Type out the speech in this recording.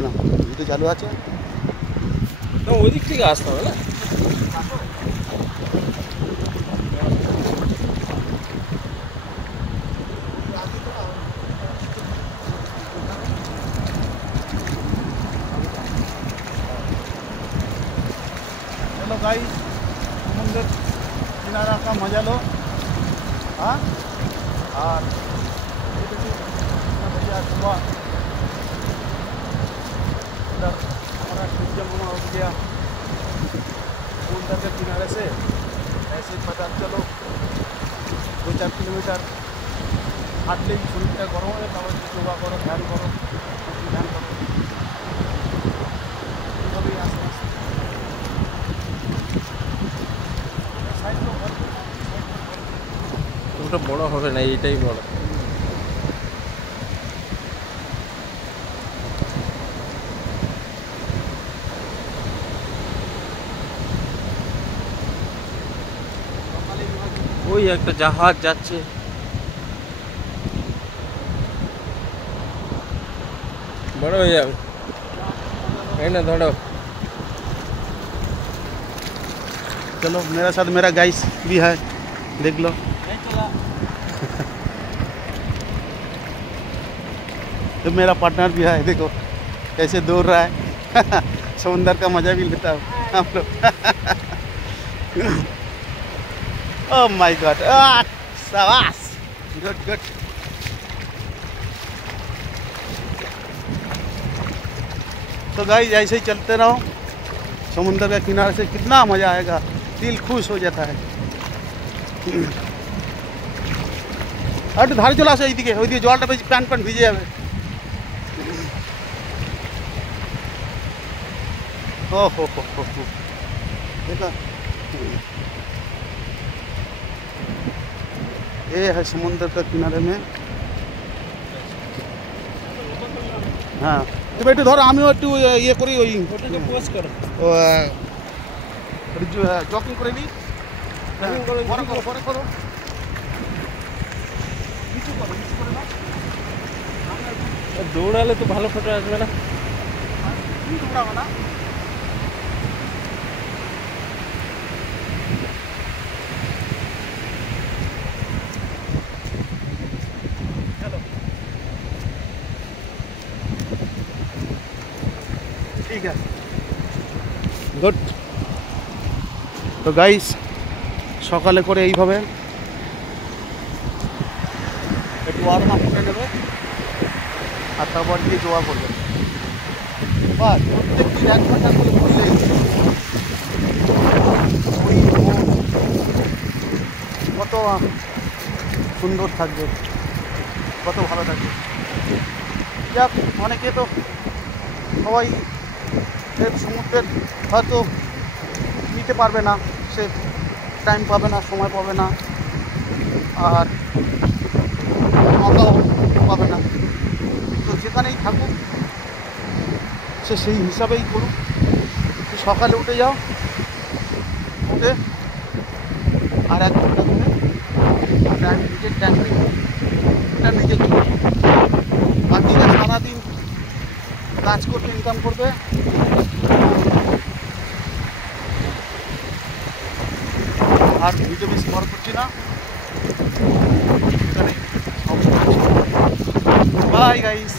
কেন ভিডিও চালু আছে তো ওই দিক থেকে আসতে হবে না चलो गाइस समुद्र किनारा का मजा लो हाँ और भैया सुबह उधर हमारा ट्रिप जमा हो गया समुद्र के किनारे से ऐसे पता चलो 2-4 किलोमीटर हाटले शरीर गरम है तब योगा करो ध्यान करो ध्यान करो आस्ते आस्ते ওটা বড় হবে না এইটাই বড় ওই একটা জাহাজ যাচ্ছে বড় হয়ে যাবে এই না ধরো चलो मेरा साथ मेरा गाइस भी है देख लो तो मेरा पार्टनर भी है देखो कैसे दौड़ रहा है समुंदर का मजा भी लेता हूँ हम लोग ओह माय गॉड शाबाश गुड गुड तो गाइस ऐसे ही चलते रहो समुंदर के किनारे से कितना मज़ा आएगा दिल खुश हो जाता है और धारे चला आसो এইদিকে ওইদিকে জলটা বেশি প্যান্ট প্যান্ট ভিজে যাবে ओ हो देखा ये है समुंदर का किनारे में हाँ तो बेटू धरो आमिও একটু ইয়ে করি ওই ওটাকে পোস্ট করো জগিং করে নি পরে করো পরে করো নিচু করো নিচু করে নাও দৌড়ালে তো ভালো ফটো আসবে না দৌড়াবো না ठीक है गुड तो गाइस সকালে করে এইভাবে একটু ওয়ার্ম আপ করে নেবে আর তারপর দিয়ে যোগা করবে বাস প্রত্যেক দিন 1 ঘন্টা করে করলে কত সুন্দর থাকবে কত ভালো থাকবে যাক অনেকে তো সবাই সমুদ্রের হয়তো নিতে পারবে না সে টাইম পাবে না সময় পাবে না আর মজাও পাবে না তো যেখানেই থাকুক সে সেই হিসাবেই করুক সকালে উঠে যাও উঠে আর 1 ঘন্টা করে নিজের ট্যাঙ্কি এটা নিজে চলবে বাকিরা সারাদিন কাজ করবে ইনকাম করবে আর ভিডিও বেশি বড় করছি না বাই গাইস